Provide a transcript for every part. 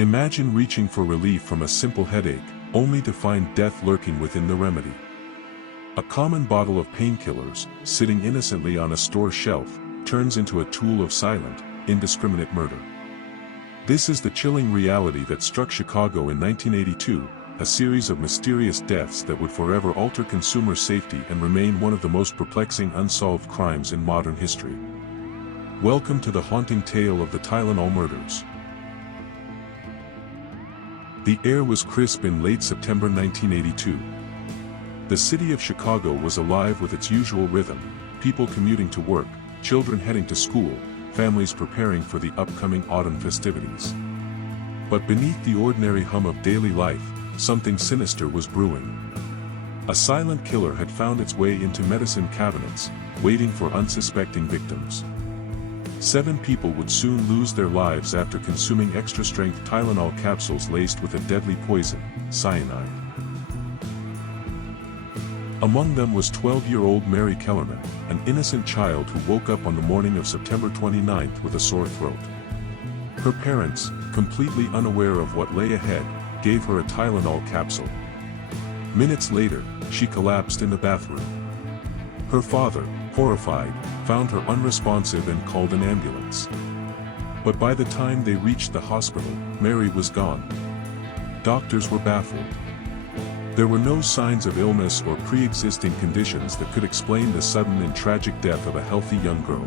Imagine reaching for relief from a simple headache, only to find death lurking within the remedy. A common bottle of painkillers, sitting innocently on a store shelf, turns into a tool of silent, indiscriminate murder. This is the chilling reality that struck Chicago in 1982, a series of mysterious deaths that would forever alter consumer safety and remain one of the most perplexing unsolved crimes in modern history. Welcome to the haunting tale of the Tylenol murders. The air was crisp in late September 1982. The city of Chicago was alive with its usual rhythm, people commuting to work, children heading to school, families preparing for the upcoming autumn festivities. But beneath the ordinary hum of daily life, something sinister was brewing. A silent killer had found its way into medicine cabinets, waiting for unsuspecting victims. 7 people would soon lose their lives after consuming extra-strength Tylenol capsules laced with a deadly poison, cyanide. Among them was 12-year-old Mary Kellerman, an innocent child who woke up on the morning of September 29th with a sore throat. Her parents, completely unaware of what lay ahead, gave her a Tylenol capsule. Minutes later, she collapsed in the bathroom. Her father, horrified, found her unresponsive and called an ambulance. But by the time they reached the hospital, Mary was gone. Doctors were baffled. There were no signs of illness or pre-existing conditions that could explain the sudden and tragic death of a healthy young girl.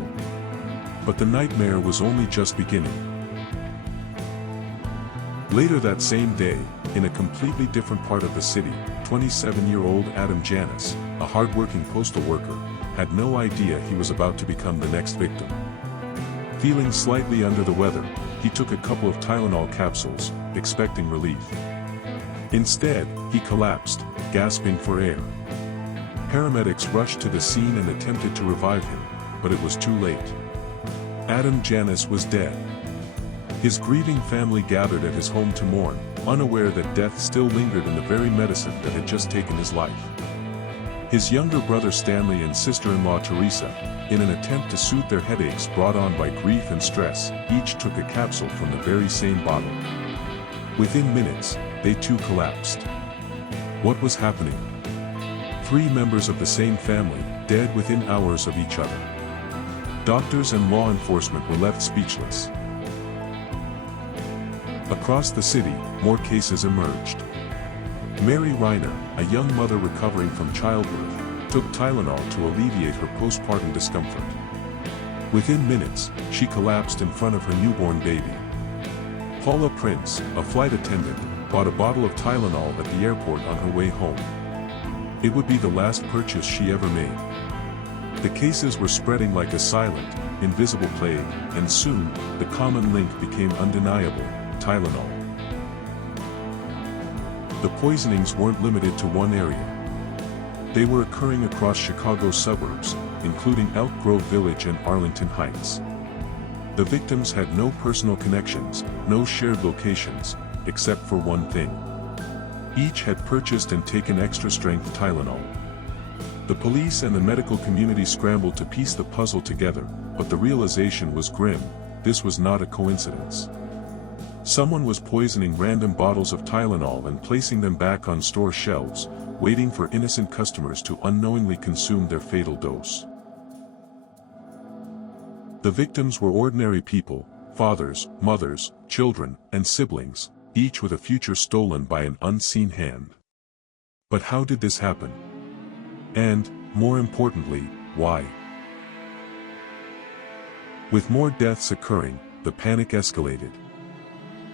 But the nightmare was only just beginning. Later that same day, in a completely different part of the city, 27-year-old Adam Janis, a hard-working postal worker, had no idea he was about to become the next victim. Feeling slightly under the weather, he took a couple of Tylenol capsules, expecting relief. Instead, he collapsed, gasping for air. Paramedics rushed to the scene and attempted to revive him, but it was too late. Adam Janis was dead. His grieving family gathered at his home to mourn, unaware that death still lingered in the very medicine that had just taken his life. His younger brother Stanley and sister-in-law Teresa, in an attempt to soothe their headaches brought on by grief and stress, each took a capsule from the very same bottle. Within minutes, they too collapsed. What was happening? 3 members of the same family, dead within hours of each other. Doctors and law enforcement were left speechless. Across the city, more cases emerged. Mary Reiner, a young mother recovering from childbirth, took Tylenol to alleviate her postpartum discomfort. Within minutes, she collapsed in front of her newborn baby. Paula Prince, a flight attendant, bought a bottle of Tylenol at the airport on her way home. It would be the last purchase she ever made. The cases were spreading like a silent, invisible plague, and soon, the common link became undeniable: Tylenol. The poisonings weren't limited to one area. They were occurring across Chicago's suburbs, including Elk Grove Village and Arlington Heights. The victims had no personal connections, no shared locations, except for one thing. Each had purchased and taken extra-strength Tylenol. The police and the medical community scrambled to piece the puzzle together, but the realization was grim: this was not a coincidence. Someone was poisoning random bottles of Tylenol and placing them back on store shelves, waiting for innocent customers to unknowingly consume their fatal dose. The victims were ordinary people, fathers, mothers, children, and siblings, each with a future stolen by an unseen hand. But how did this happen? And, more importantly, why? With more deaths occurring, the panic escalated.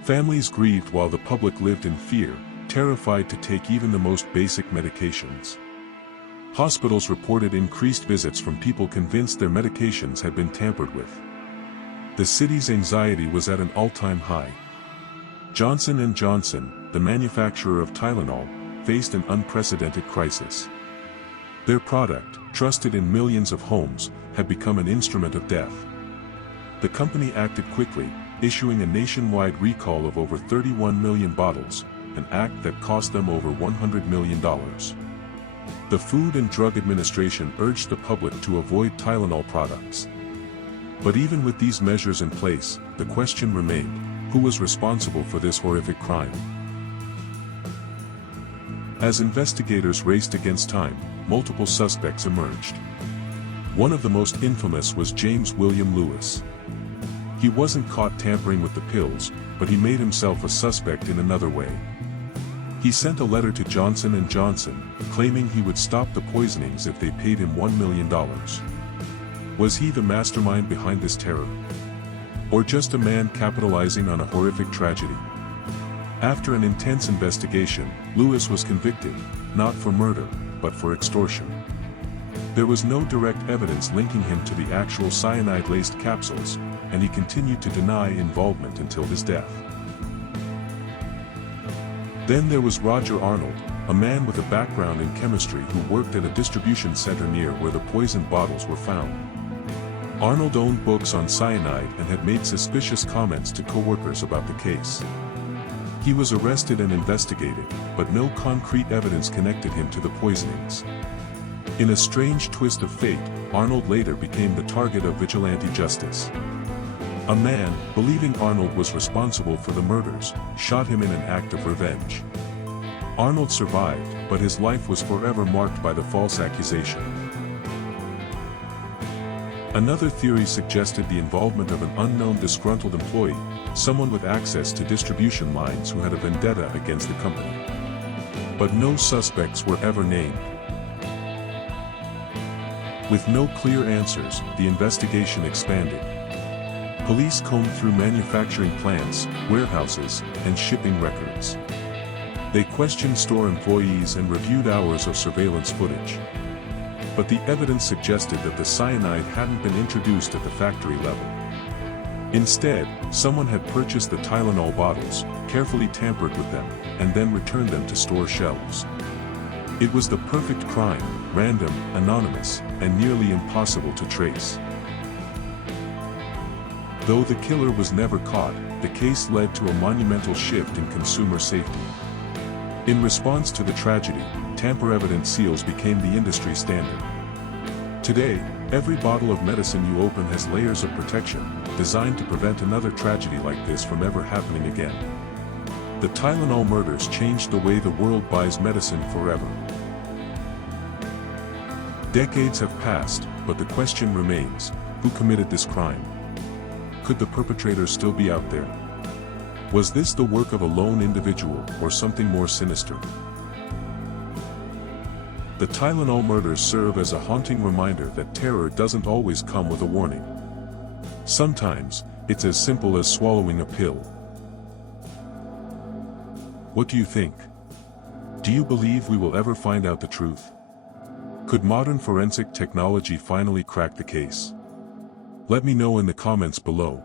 Families grieved while the public lived in fear, terrified to take even the most basic medications. Hospitals reported increased visits from people convinced their medications had been tampered with. The city's anxiety was at an all-time high. Johnson & Johnson, the manufacturer of Tylenol, faced an unprecedented crisis. Their product, trusted in millions of homes, had become an instrument of death. The company acted quickly, issuing a nationwide recall of over 31 million bottles, an act that cost them over $100 million. The Food and Drug Administration urged the public to avoid Tylenol products. But even with these measures in place, the question remained: Who was responsible for this horrific crime? As investigators raced against time, multiple suspects emerged. One of the most infamous was James William Lewis. He wasn't caught tampering with the pills, but he made himself a suspect in another way. He sent a letter to Johnson & Johnson, claiming he would stop the poisonings if they paid him $1 million. Was he the mastermind behind this terror? Or just a man capitalizing on a horrific tragedy? After an intense investigation, Lewis was convicted, not for murder, but for extortion. There was no direct evidence linking him to the actual cyanide-laced capsules, and he continued to deny involvement until his death. Then there was Roger Arnold, a man with a background in chemistry who worked at a distribution center near where the poisoned bottles were found. Arnold owned books on cyanide and had made suspicious comments to co-workers about the case. He was arrested and investigated, but no concrete evidence connected him to the poisonings. In a strange twist of fate, Arnold later became the target of vigilante justice. A man, believing Arnold was responsible for the murders, shot him in an act of revenge. Arnold survived, but his life was forever marked by the false accusation. Another theory suggested the involvement of an unknown disgruntled employee, someone with access to distribution lines who had a vendetta against the company. But no suspects were ever named. With no clear answers, the investigation expanded. Police combed through manufacturing plants, warehouses, and shipping records. They questioned store employees and reviewed hours of surveillance footage. But the evidence suggested that the cyanide hadn't been introduced at the factory level. Instead, someone had purchased the Tylenol bottles, carefully tampered with them, and then returned them to store shelves. It was the perfect crime, random, anonymous, and nearly impossible to trace. Though the killer was never caught, the case led to a monumental shift in consumer safety. In response to the tragedy, tamper-evident seals became the industry standard. Today, every bottle of medicine you open has layers of protection, designed to prevent another tragedy like this from ever happening again. The Tylenol murders changed the way the world buys medicine forever. Decades have passed, but the question remains, who committed this crime? Could the perpetrator still be out there? Was this the work of a lone individual, or something more sinister? The Tylenol murders serve as a haunting reminder that terror doesn't always come with a warning. Sometimes, it's as simple as swallowing a pill. What do you think? Do you believe we will ever find out the truth? Could modern forensic technology finally crack the case? Let me know in the comments below.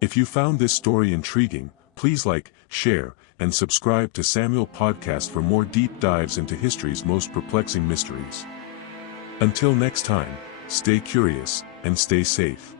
If you found this story intriguing, please like, share, and subscribe to Samuel Podcast for more deep dives into history's most perplexing mysteries. Until next time, stay curious, and stay safe.